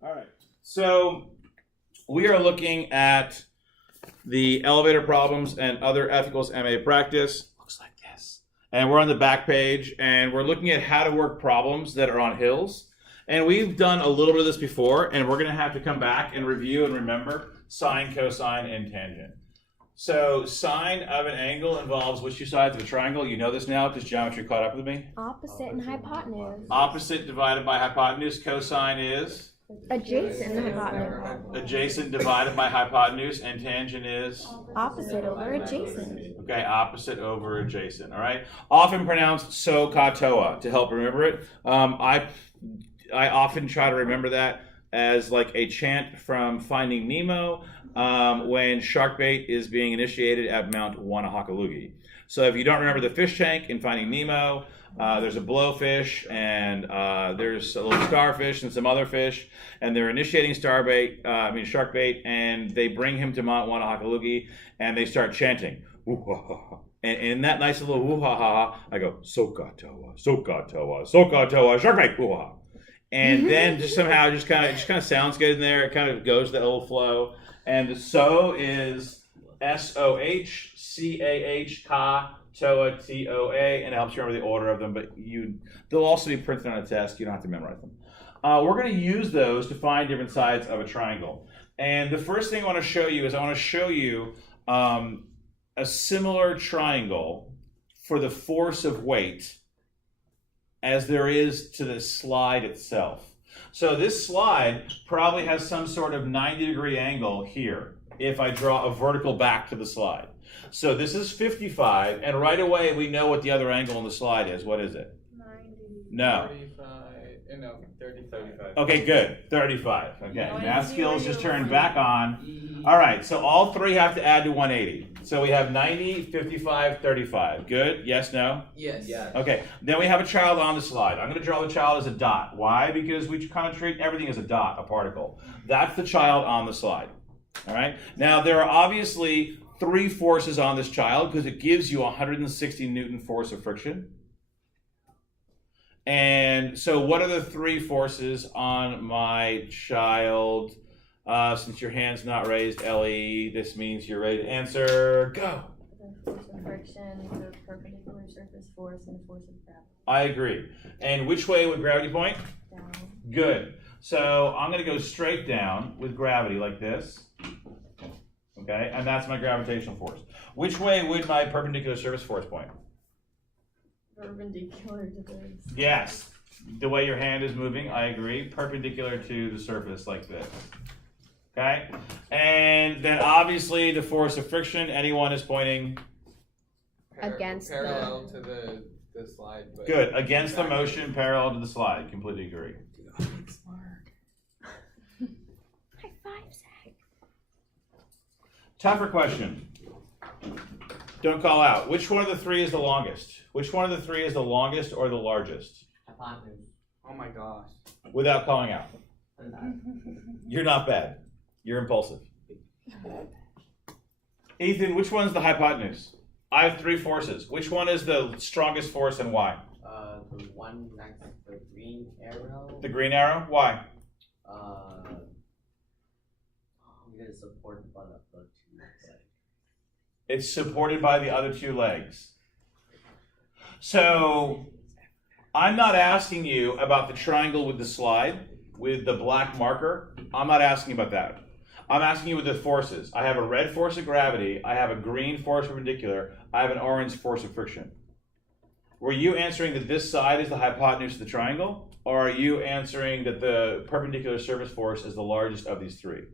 All right. So we are looking at the elevator problems and other ethicals MA practice. Looks like this. And we're on the back page, and we're looking at how to work problems that are on hills. And we've done a little bit of this before, and we're going to have to come back and review and remember sine, cosine, and tangent. So sine of an angle involves which two sides of a triangle? You know this now because geometry caught up with me. Opposite and hypotenuse. Opposite divided by hypotenuse. Cosine is? Adjacent and hypotenuse. Adjacent divided by hypotenuse. And tangent is? Opposite over adjacent. Okay, opposite over adjacent. All right. Often pronounced SOHCAHTOA to help remember it. I often try to remember that as like a chant from Finding Nemo when shark bait is being initiated at Mount Wanahakalugi. So if you don't remember the fish tank in Finding Nemo, there's a blowfish and there's a little starfish and some other fish, and they're initiating shark bait, and they bring him to Mount Wanahakalugi, and they start chanting. And in that nice little woo-ha-ha, I go, SOHCAHTOA, SOHCAHTOA, SOHCAHTOA, shark bait, woo-ha. And then just somehow just kind of sounds good in there. It kind of goes the little flow. And the so is SOHCAH, ka, toa, TOA, and it helps you remember the order of them. But they'll also be printed on a test. You don't have to memorize them. We're going to use those to find different sides of a triangle. And the first thing I want to show you is I want to show you a similar triangle for the force of weight as there is to the slide itself. So this slide probably has some sort of 90-degree angle here if I draw a vertical back to the slide. So this is 55, and right away we know what the other angle on the slide is. What is it? 90. No. 35. No, 35. Okay, good. 35. Okay, math skills just turned back on. All right, so all three have to add to 180. So we have 90, 55, 35. Good? Yes, no? Yes. Okay, then we have a child on the slide. I'm going to draw the child as a dot. Why? Because we kind of treat everything as a dot, a particle. That's the child on the slide. All right? Now, there are obviously three forces on this child because it gives you 160 Newton force of friction. And so what are the three forces on my child? Since your hand's not raised, Ellie, this means you're ready to answer. Go. The force of friction, the perpendicular surface force, and the force of gravity. I agree. And which way would gravity point? Down. Good. So I'm going to go straight down with gravity like this. Okay, and that's my gravitational force. Which way would my perpendicular surface force point? Perpendicular to this. Yes. The way your hand is moving, I agree. Perpendicular to the surface like this. Okay? And then obviously the force of friction, anyone is pointing? Against parallel to the slide. But Good. Against the motion, parallel to the slide. Completely agree. High five, Zach. Tougher question. Don't call out. Which one of the three is the longest? Which one of the three is the longest or the largest? Hypotenuse. Oh my gosh. Without calling out. You're not bad. You're impulsive. Ethan, which one's the hypotenuse? I have three forces. Which one is the strongest force and why? The one next to the green arrow. The green arrow? Why? Because it's supported by the two legs. It's supported by the other two legs. So, I'm not asking you about the triangle with the slide, with the black marker. I'm not asking about that. I'm asking you with the forces. I have a red force of gravity. I have a green force perpendicular. I have an orange force of friction. Were you answering that this side is the hypotenuse of the triangle? Or are you answering that the perpendicular surface force is the largest of these three?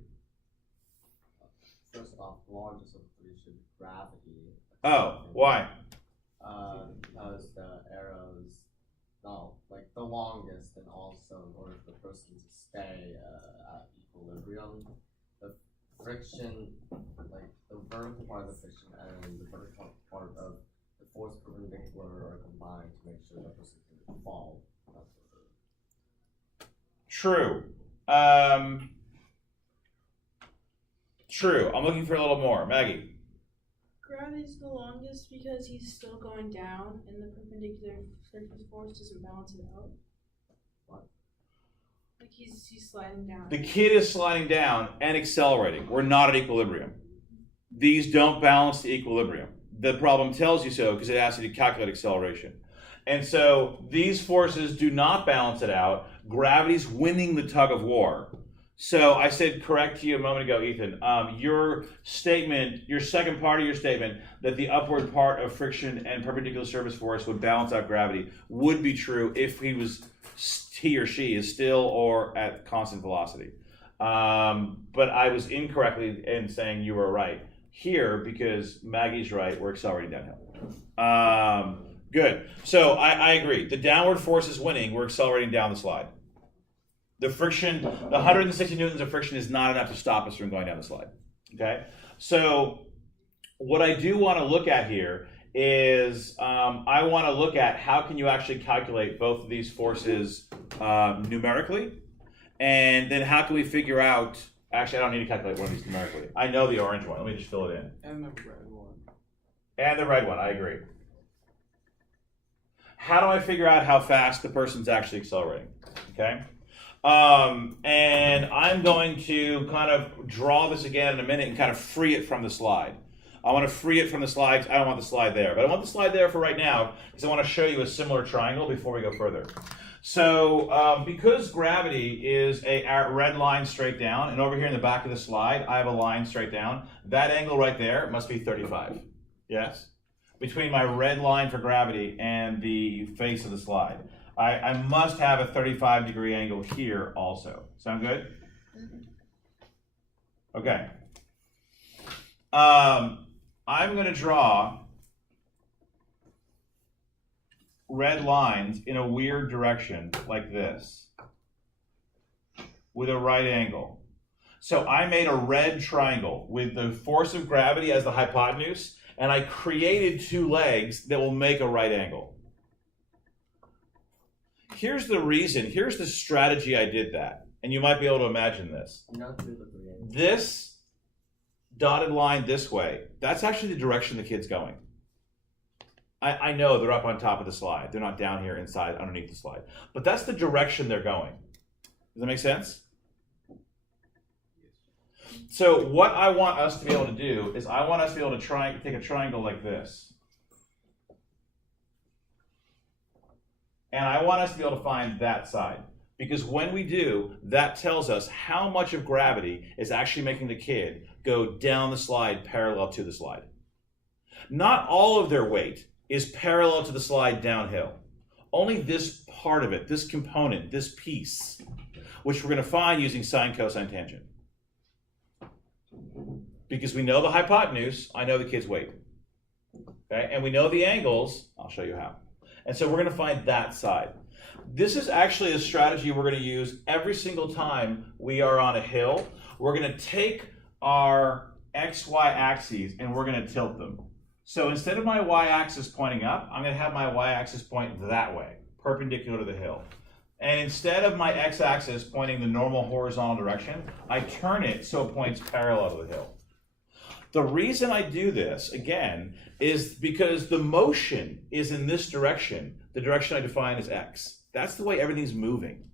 First off, largest of three should be gravity. Oh, why? Because the arrows, like the longest, and also in order for the person to stay at equilibrium, the friction, like the vertical part of the friction and the vertical part of the force perpendicular are combined to make sure that person can fall. True. True. I'm looking for a little more. Maggie. Gravity's the longest because he's still going down and the perpendicular surface force doesn't balance it out. Like he's sliding down. The kid is sliding down and accelerating. We're not at equilibrium. These don't balance the equilibrium. The problem tells you so because it asks you to calculate acceleration. And so these forces do not balance it out. Gravity's winning the tug of war. So I said correct to you a moment ago, Ethan. Your statement, your second part of your statement, that the upward part of friction and perpendicular surface force would balance out gravity would be true if he or she is still or at constant velocity. But I was incorrectly in saying you were right here because Maggie's right. We're accelerating downhill. Good. So I agree. The downward force is winning. We're accelerating down the slide. The friction, the 160 newtons of friction is not enough to stop us from going down the slide. Okay? So what I do want to look at here is I want to look at how can you actually calculate both of these forces numerically, and then how can we figure out, actually I don't need to calculate one of these numerically. I know the orange one. Let me just fill it in. And the red one. And the red one, I agree. How do I figure out how fast the person's actually accelerating? Okay? And I'm going to kind of draw this again in a minute and kind of free it from the slide. I want to free it from the slides. I don't want the slide there, but I want the slide there for right now because I want to show you a similar triangle before we go further. So because gravity is a red line straight down, and over here in the back of the slide, I have a line straight down. That angle right there must be 35. Yes? Between my red line for gravity and the face of the slide. I must have a 35-degree angle here also. Sound good? Okay. I'm going to draw red lines in a weird direction like this with a right angle. So I made a red triangle with the force of gravity as the hypotenuse, and I created two legs that will make a right angle. Here's the reason, here's the strategy I did that, and you might be able to imagine this. This dotted line this way, that's actually the direction the kid's going. I know they're up on top of the slide. They're not down here inside, underneath the slide. But that's the direction they're going. Does that make sense? So what I want us to be able to do is I want us to be able to take a triangle like this. And I want us to be able to find that side. Because when we do, that tells us how much of gravity is actually making the kid go down the slide parallel to the slide. Not all of their weight is parallel to the slide downhill. Only this part of it, this component, this piece, which we're going to find using sine, cosine, tangent. Because we know the hypotenuse, I know the kid's weight. Okay? And we know the angles, I'll show you how. And so we're going to find that side. This is actually a strategy we're going to use every single time we are on a hill. We're going to take our XY axes and we're going to tilt them. So instead of my y-axis pointing up, I'm going to have my y-axis point that way, perpendicular to the hill. And instead of my x-axis pointing the normal horizontal direction, I turn it so it points parallel to the hill. The reason I do this, again, is because the motion is in this direction, the direction I define as x. That's the way everything's moving.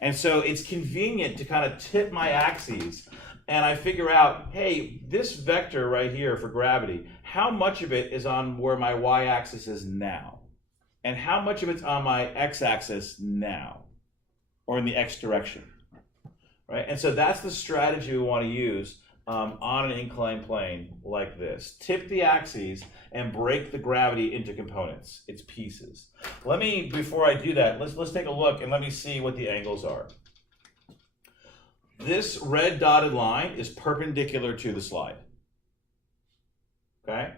And so it's convenient to kind of tip my axes, and I figure out, hey, this vector right here for gravity, how much of it is on where my y-axis is now? And how much of it's on my x-axis now? Or in the x direction, right? And so that's the strategy we want to use on an inclined plane like this. Tip the axes and break the gravity into components, its pieces. Let me, before I do that, let's take a look and let me see what the angles are. This red dotted line is perpendicular to the slide. Okay?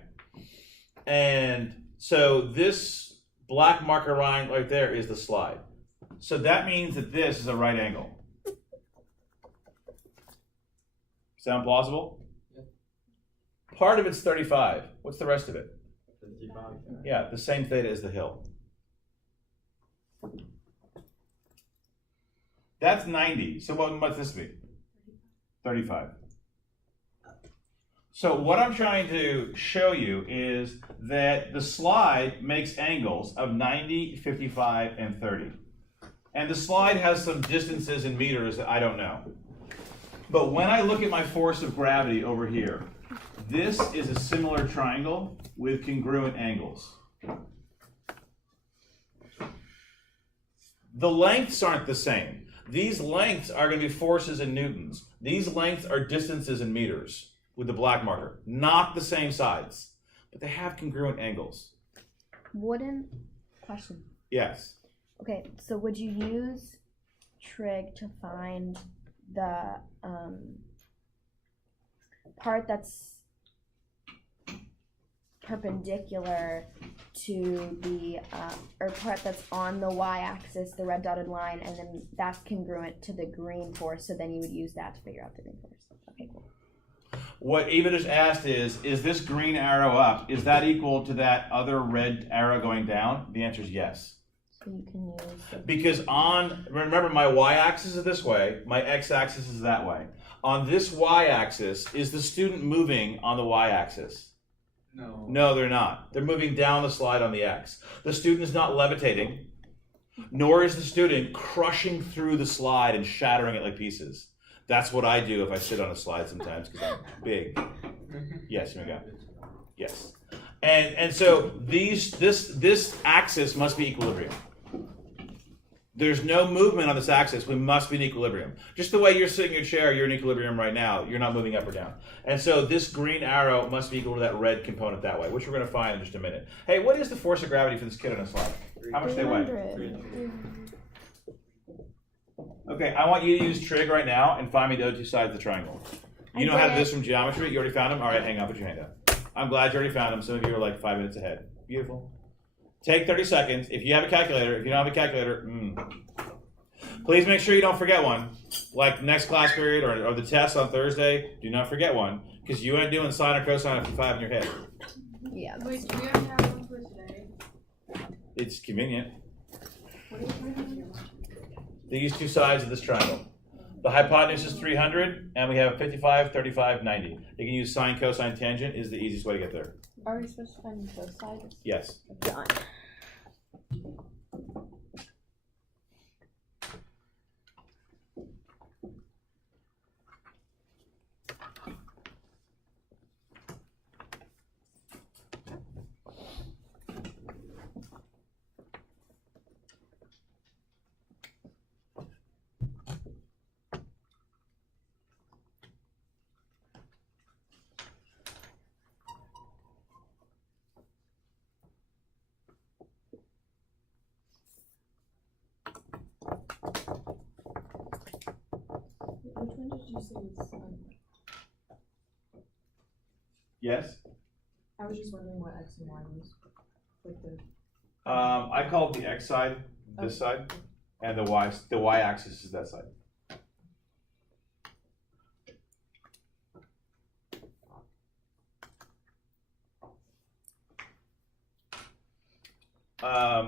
And so this black marker line right there is the slide. So that means that this is a right angle. Sound plausible? Yeah. Part of it's 35. What's the rest of it? 55. Yeah, the same theta as the hill. That's 90. So what must this be? 35. So what I'm trying to show you is that the slide makes angles of 90, 55, and 30. And the slide has some distances in meters that I don't know. But when I look at my force of gravity over here, this is a similar triangle with congruent angles. The lengths aren't the same. These lengths are going to be forces in newtons. These lengths are distances in meters with the black marker. Not the same sides, but they have congruent angles. Question. Yes. Okay, so would you use trig to find the part that's perpendicular to the or part that's on the y-axis, the red dotted line, and then that's congruent to the green force, so then you would use that to figure out the green force. Okay, cool. What Eva just asked is this green arrow up, is that equal to that other red arrow going down? The answer is yes. So you can use the Because remember my y-axis is this way, my x-axis is that way. On this y-axis, is the student moving on the y-axis? No. No, they're not. They're moving down the slide on the x. The student is not levitating, nor is the student crushing through the slide and shattering it like pieces. That's what I do if I sit on a slide sometimes because I'm big. Yes, Miguel. Yes. And so this axis must be equilibrium. There's no movement on this axis. We must be in equilibrium. Just the way you're sitting in your chair, you're in equilibrium right now. You're not moving up or down. And so this green arrow must be equal to that red component that way, which we're going to find in just a minute. Hey, what is the force of gravity for this kid on a slide? How much they weigh? 300. Okay, I want you to use trig right now and find me the other two sides of the triangle. You know how to do this from geometry? You already found them? All right, hang on, put your hand up. I'm glad you already found them. Some of you are like 5 minutes ahead. Beautiful. Take 30 seconds. If you have a calculator, if you don't have a calculator, please make sure you don't forget one. Like next class period or the test on Thursday, do not forget one because you ain't doing sine or cosine of 5 in your head. Yeah. Wait, do we have to have one for today? It's convenient. What are you doing? These two sides of this triangle. The hypotenuse is 300, and we have 55, 35, 90. You can use sine, cosine, tangent is the easiest way to get there. Are we supposed to find both sides? Yes. Done. Which one did you say was Yes? I was just wondering what X and Y was. Like the I called the x side this side, and the y axis is that side.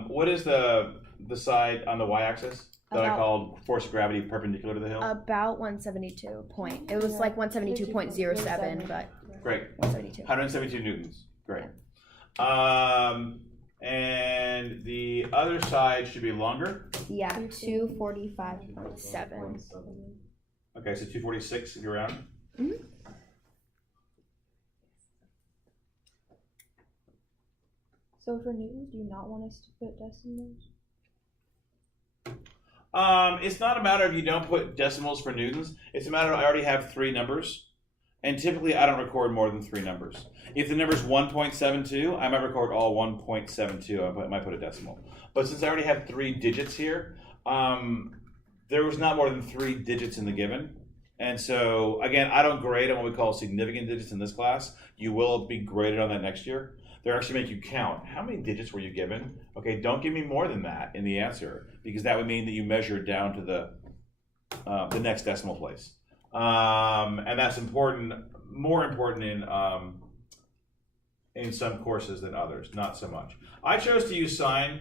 What is the side on the y axis that I About- called force of gravity perpendicular to the hill? About 172 point. It was like 172.07, but Great. 172. 172 newtons. Great. And the other side should be longer. Yeah, 245.7. Okay, so 246 if you're round. So for newtons, do you not want us to put decimals? It's not a matter of you don't put decimals for newtons. It's a matter of I already have 3 numbers. And typically I don't record more than 3 numbers. If the number is 1.72, I might record all 1.72. I might put a decimal. But since I already have 3 digits here, there was not more than 3 digits in the given. And so, again, I don't grade on what we call significant digits in this class. You will be graded on that next year. They actually make you count. How many digits were you given? Okay, don't give me more than that in the answer, because that would mean that you measured down to the next decimal place. And that's important, more important in some courses than others, not so much. I chose to use sine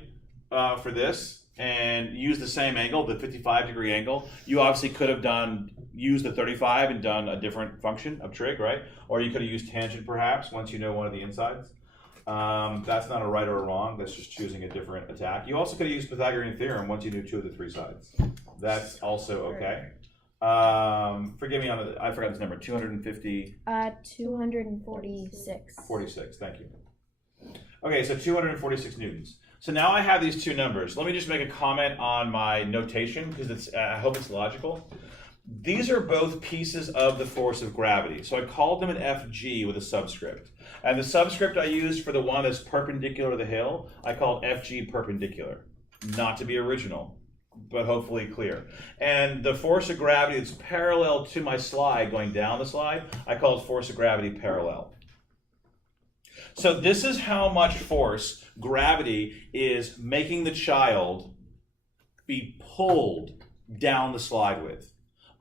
for this and use the same angle, the 55-degree angle. You obviously could have used the 35 and done a different function of trig, right? Or you could have used tangent perhaps once you know one of the insides. That's not a right or a wrong. That's just choosing a different attack. You also could have used Pythagorean theorem once you knew 2 of the 3 sides. That's also okay. Forgive me I forgot this number. 250. 246. 46. Thank you. Okay, so 246 newtons. So now I have these two numbers. Let me just make a comment on my notation because I hope it's logical. These are both pieces of the force of gravity. So I called them an FG with a subscript. And the subscript I used for the one that's perpendicular to the hill, I called FG perpendicular. Not to be original, but hopefully clear. And the force of gravity that's parallel to my slide, going down the slide, I called force of gravity parallel. So this is how much force gravity is making the child be pulled down the slide with.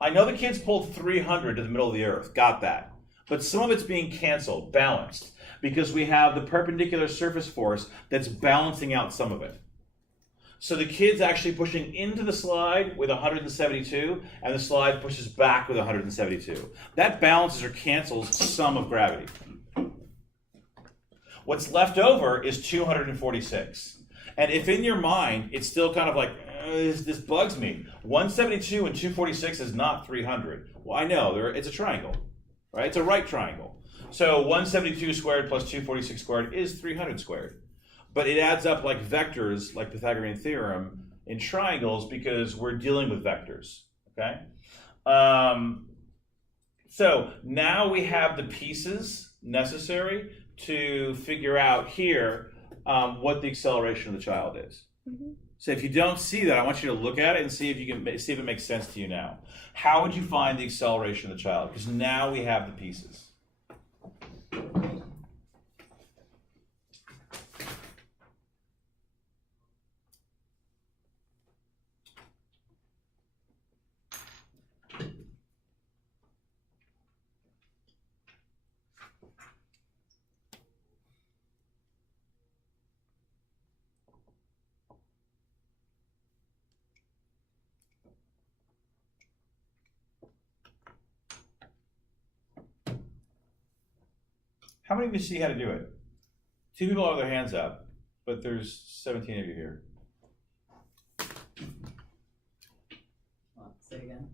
I know the kids pulled 300 to the middle of the earth, got that. But some of it's being canceled, balanced, because we have the perpendicular surface force that's balancing out some of it. So the kid's actually pushing into the slide with 172, and the slide pushes back with 172. That balances or cancels some of gravity. What's left over is 246. And if in your mind, it's still kind of like, this bugs me. 172 and 246 is not 300. Well, I know, it's a triangle, right? It's a right triangle. So 172 squared plus 246 squared is 300 squared. But it adds up like vectors, like Pythagorean theorem, in triangles because we're dealing with vectors, okay? So now we have the pieces necessary to figure out here what the acceleration of the child is. Mm-hmm. So if you don't see that, I want you to look at it and see if you can see if it makes sense to you now. How would you find the acceleration of the child? Because now we have the pieces. How many of you see how to do it? 2 people have their hands up, but there's 17 of you here. Say again.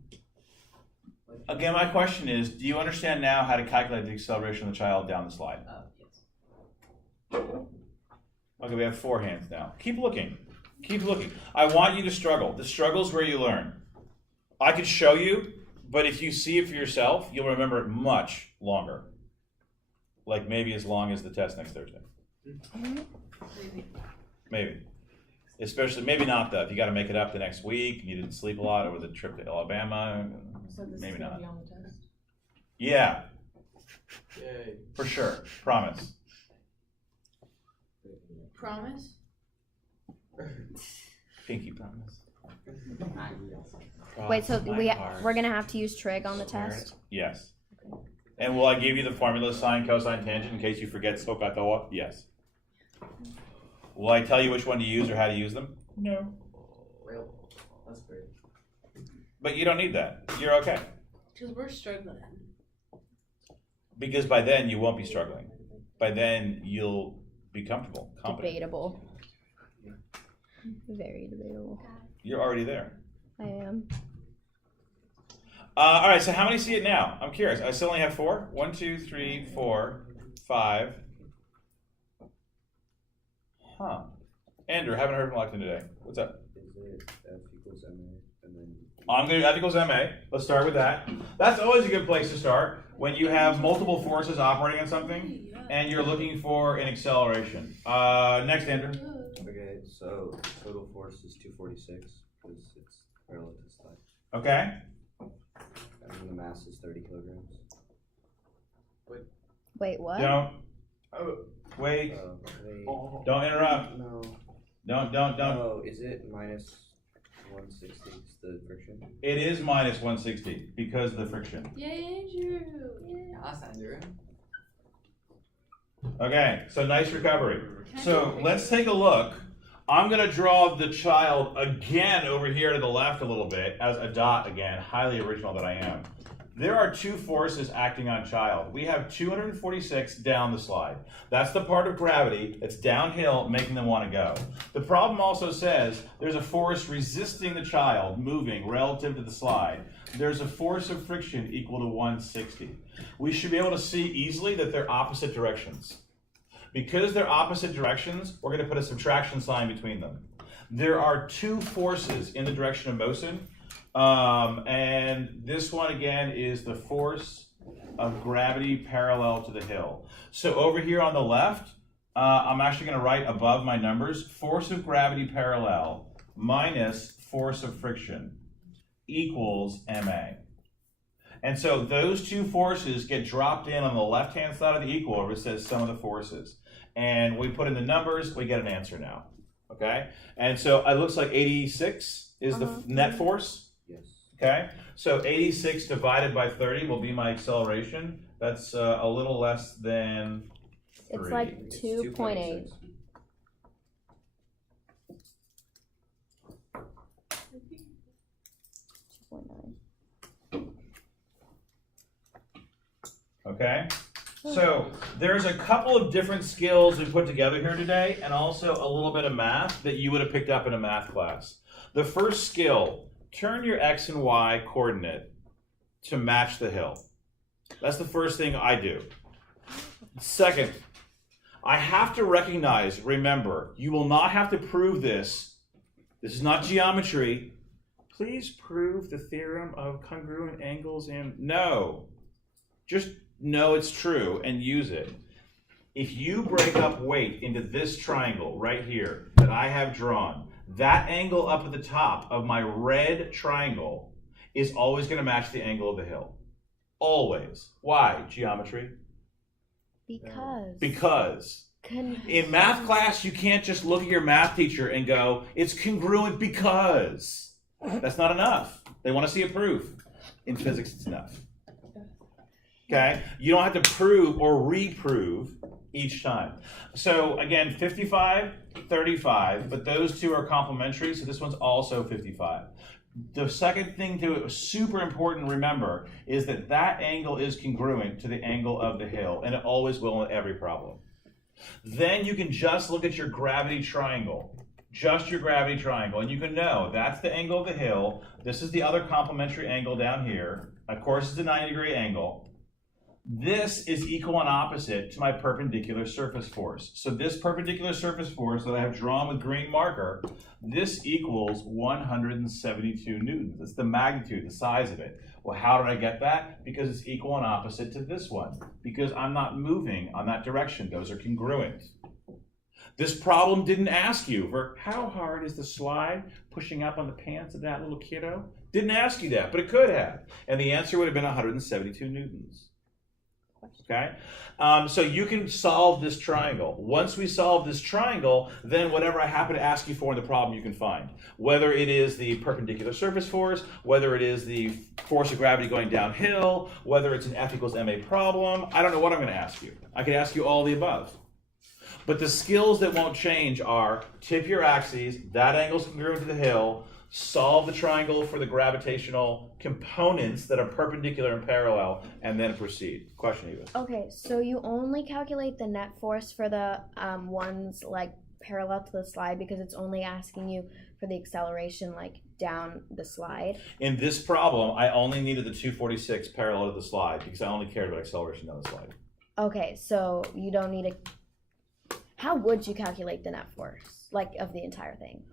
Again, my question is, do you understand now how to calculate the acceleration of the child down the slide? Yes. Okay, we have 4 hands now. Keep looking. Keep looking. I want you to struggle. The struggle is where you learn. I could show you, but if you see it for yourself, you'll remember it much longer. Like maybe as long as the test next Thursday. Maybe. Especially, maybe not though. If you got to make it up the next week, and you didn't sleep a lot over the trip to Alabama, So this maybe is gonna not. be on the test. Yeah, Yay. for sure. Promise. Promise? Pinky promise. Wait, so Cross my we're heart. gonna have to use trig on the Swear test? it. Yes. And will I give you the formula sine, cosine, tangent in case you forget SOHCAHTOA? Yes. Will I tell you which one to use or how to use them? No. Well, that's great. But you don't need that. You're okay. Because we're struggling. Because by then you won't be struggling. By then you'll be comfortable, competent. Debatable. Very debatable. You're already there. I am. All right, so how many see it now? I'm curious. I still only have 4. 1, 2, 3, 4, 5. Huh. Andrew, haven't heard from Lecton today. What's up? Is it F equals MA and then I'm going to F equals MA. Let's start with that. That's always a good place to start when you have multiple forces operating on something and you're looking for an acceleration. Next, Andrew. okay, so total force is 246 because it's parallel to the slide. Okay. And then the mass is 30 kilograms. Wait, what? Don't. Oh, wait. Wait, Don't interrupt. no. Don't. No, is it minus 160? It's the friction. It is minus 160 because of the friction. Yay, Andrew! Yes, Andrew. Okay, so nice recovery. So let's take a look. I'm going to draw the child again over here to the left a little bit as a dot again, highly original that I am. There are two forces acting on child. We have 246 down the slide. That's the part of gravity that's downhill, making them want to go. The problem also says there's a force resisting the child moving relative to the slide. There's a force of friction equal to 160. We should be able to see easily that they're opposite directions. Because they're opposite directions, we're going to put a subtraction sign between them. There are two forces in the direction of motion. And this one again is the force of gravity parallel to the hill. So over here on the left, I'm actually going to write above my numbers, force of gravity parallel minus force of friction equals ma. And so those two forces get dropped in on the left-hand side of the equal where it says sum of the forces. And we put in the numbers, we get an answer now. Okay? And so it looks like 86 is the net force. Yes. Okay, so 86 divided by 30 will be my acceleration. That's a little less than 3. It's like 2.8. 2.9. Okay, so there's a couple of different skills we put together here today, and also a little bit of math that you would have picked up in a math class. The first skill, turn your x and y coordinate to match the hill. That's the first thing I do. Second, I have to recognize, remember, you will not have to prove this. This is not geometry. Please prove the theorem of congruent angles and no. Just know it's true and use it. If you break up weight into this triangle right here that I have drawn, that angle up at the top of my red triangle is always going to match the angle of the hill. Always. Why? Geometry? Because. In math class, you can't just look at your math teacher and go, it's congruent because. That's not enough. They want to see a proof. In physics, it's enough. Okay? You don't have to prove or reprove each time. So again, 55, 35, but those two are complementary, so this one's also 55. The second thing to super important to remember is that that angle is congruent to the angle of the hill, and it always will in every problem. Then you can just look at your gravity triangle, just your gravity triangle, and you can know that's the angle of the hill. This is the other complementary angle down here. Of course, it's a 90-degree angle. This is equal and opposite to my perpendicular surface force. So this perpendicular surface force that I have drawn with green marker, this equals 172 newtons. That's the magnitude, the size of it. Well, how did I get that? Because it's equal and opposite to this one. Because I'm not moving on that direction. Those are congruent. This problem didn't ask you for how hard is the slide pushing up on the pants of that little kiddo? Didn't ask you that, but it could have. And the answer would have been 172 newtons. Okay, so you can solve this triangle. Once we solve this triangle, then whatever I happen to ask you for in the problem, you can find. Whether it is the perpendicular surface force, whether it is the force of gravity going downhill, whether it's an F equals ma problem, I don't know what I'm going to ask you. I could ask you all the above. But the skills that won't change are tip your axes, that angle's congruent to the hill, solve the triangle for the gravitational components that are perpendicular and parallel, and then proceed. Question, Eva. Okay, so you only calculate the net force for the ones like parallel to the slide because it's only asking you for the acceleration like down the slide? In this problem, I only needed the 246 parallel to the slide because I only cared about acceleration down the slide. Okay, so you don't need a... How would you calculate the net force, like of the entire thing?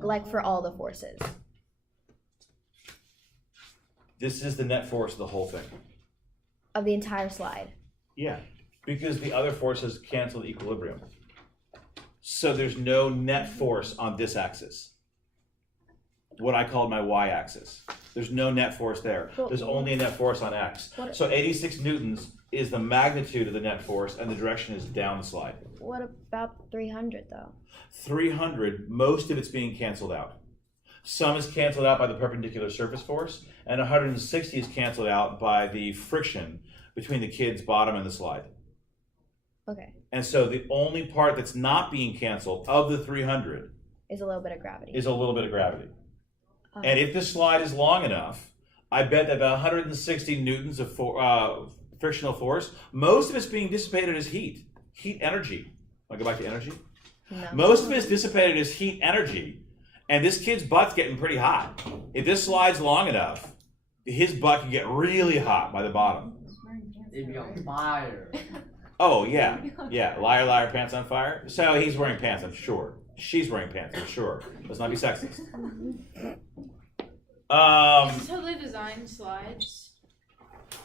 Like for all the forces. This is the net force of the whole thing. Of the entire slide. Yeah, because the other forces cancel the equilibrium. So there's no net force on this axis. What I called my y-axis. There's no net force there. There's only a net force on x. So 86 newtons is the magnitude of the net force, and the direction is down the slide. What about 300 though? 300, most of it's being canceled out. Some is canceled out by the perpendicular surface force, and 160 is canceled out by the friction between the kid's bottom and the slide. Okay. And so the only part that's not being canceled of the 300 is a little bit of gravity. is a little bit of gravity. And if the slide is long enough, I bet that about 160 newtons of frictional force. Most of it's being dissipated as heat energy. Want to go back to energy? No. Most of it's dissipated as heat energy, and this kid's butt's getting pretty hot. If this slides long enough, his butt can get really hot by the bottom. It'd be on fire. Oh, yeah. Yeah. Liar, liar, pants on fire. So he's wearing pants, I'm sure. She's wearing pants, I'm sure. Let's not be sexist. Is this how they design slides?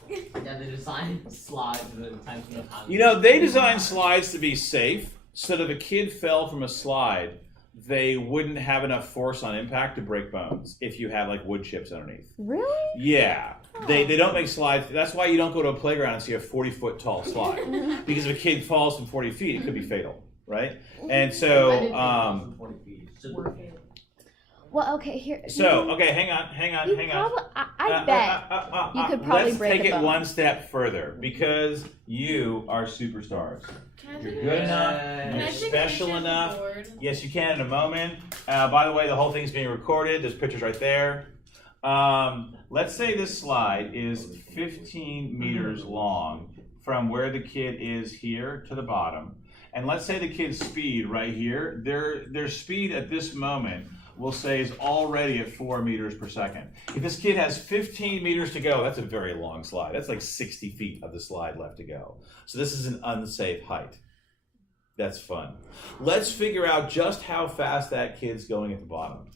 Yeah, they design slides with the intention of having. You know, they designed slides to be safe so that if a kid fell from a slide, they wouldn't have enough force on impact to break bones if you have like wood chips underneath. Really? Yeah. They don't make slides. That's why you don't go to a playground and see a 40-foot tall slide. Because if a kid falls from 40 feet, it could be fatal, right? And so, 40 feet. Well, okay, here. okay, hang on. I bet you could probably let's break take a it bone. one step further because you are superstars. Can I You're take a good picture? enough. Can You're I take a special picture of the enough. board? Yes, you can in a moment. By the way, the whole thing's being recorded. There's pictures right there. Let's say this slide is 15 meters long from where the kid is here to the bottom. And let's say the kid's speed right here, their speed at this moment we'll say is already at 4 meters per second. If this kid has 15 meters to go, that's a very long slide. That's like 60 feet of the slide left to go. So this is an unsafe height. That's fun. Let's figure out just how fast that kid's going at the bottom.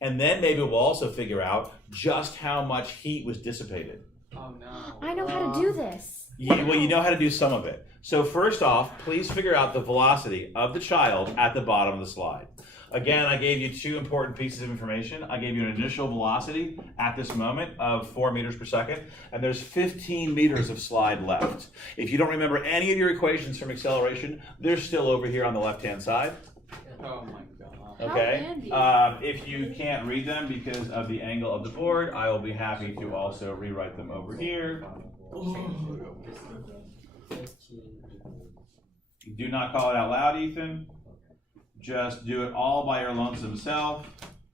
And then maybe we'll also figure out just how much heat was dissipated. Oh no. I know how to do this. Well, you know how to do some of it. So first off, please figure out the velocity of the child at the bottom of the slide. Again, I gave you two important pieces of information. I gave you an initial velocity at this moment of 4 meters per second, and there's 15 meters of slide left. If you don't remember any of your equations from acceleration, they're still over here on the left-hand side. Oh my god. Okay. How If you can't read them because of the angle of the board, I will be happy to also rewrite them over here. Do not call it out loud, Ethan. Just do it all by your lonesome self.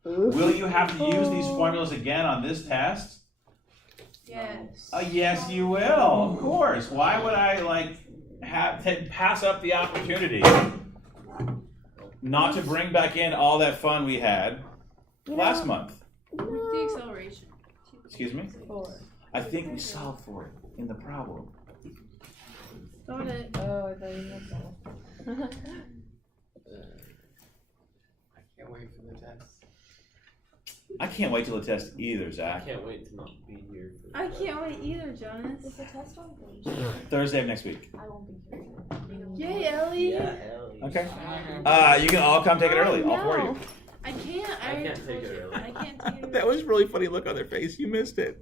Will you have to use these formulas again on this test? Yes. Yes, you will. Of course. Why would I pass up the opportunity not to bring back in all that fun we had last month? Where's the acceleration? Excuse me? 4. I think we solved for it in the problem. Got it. Oh, I thought you meant that. I can't wait for the test. I can't wait till the test either, I Zach. can't wait to not be here. For the I test. can't wait either, Jonas. Is the test on Thursday? Thursday of next week. I won't be here. Yay, Ellie! Yeah, hell yeah. Okay. You can all come take it early, all four of you. I can't. I can't take it early. I can't take it. That was really funny look on their face. You missed it.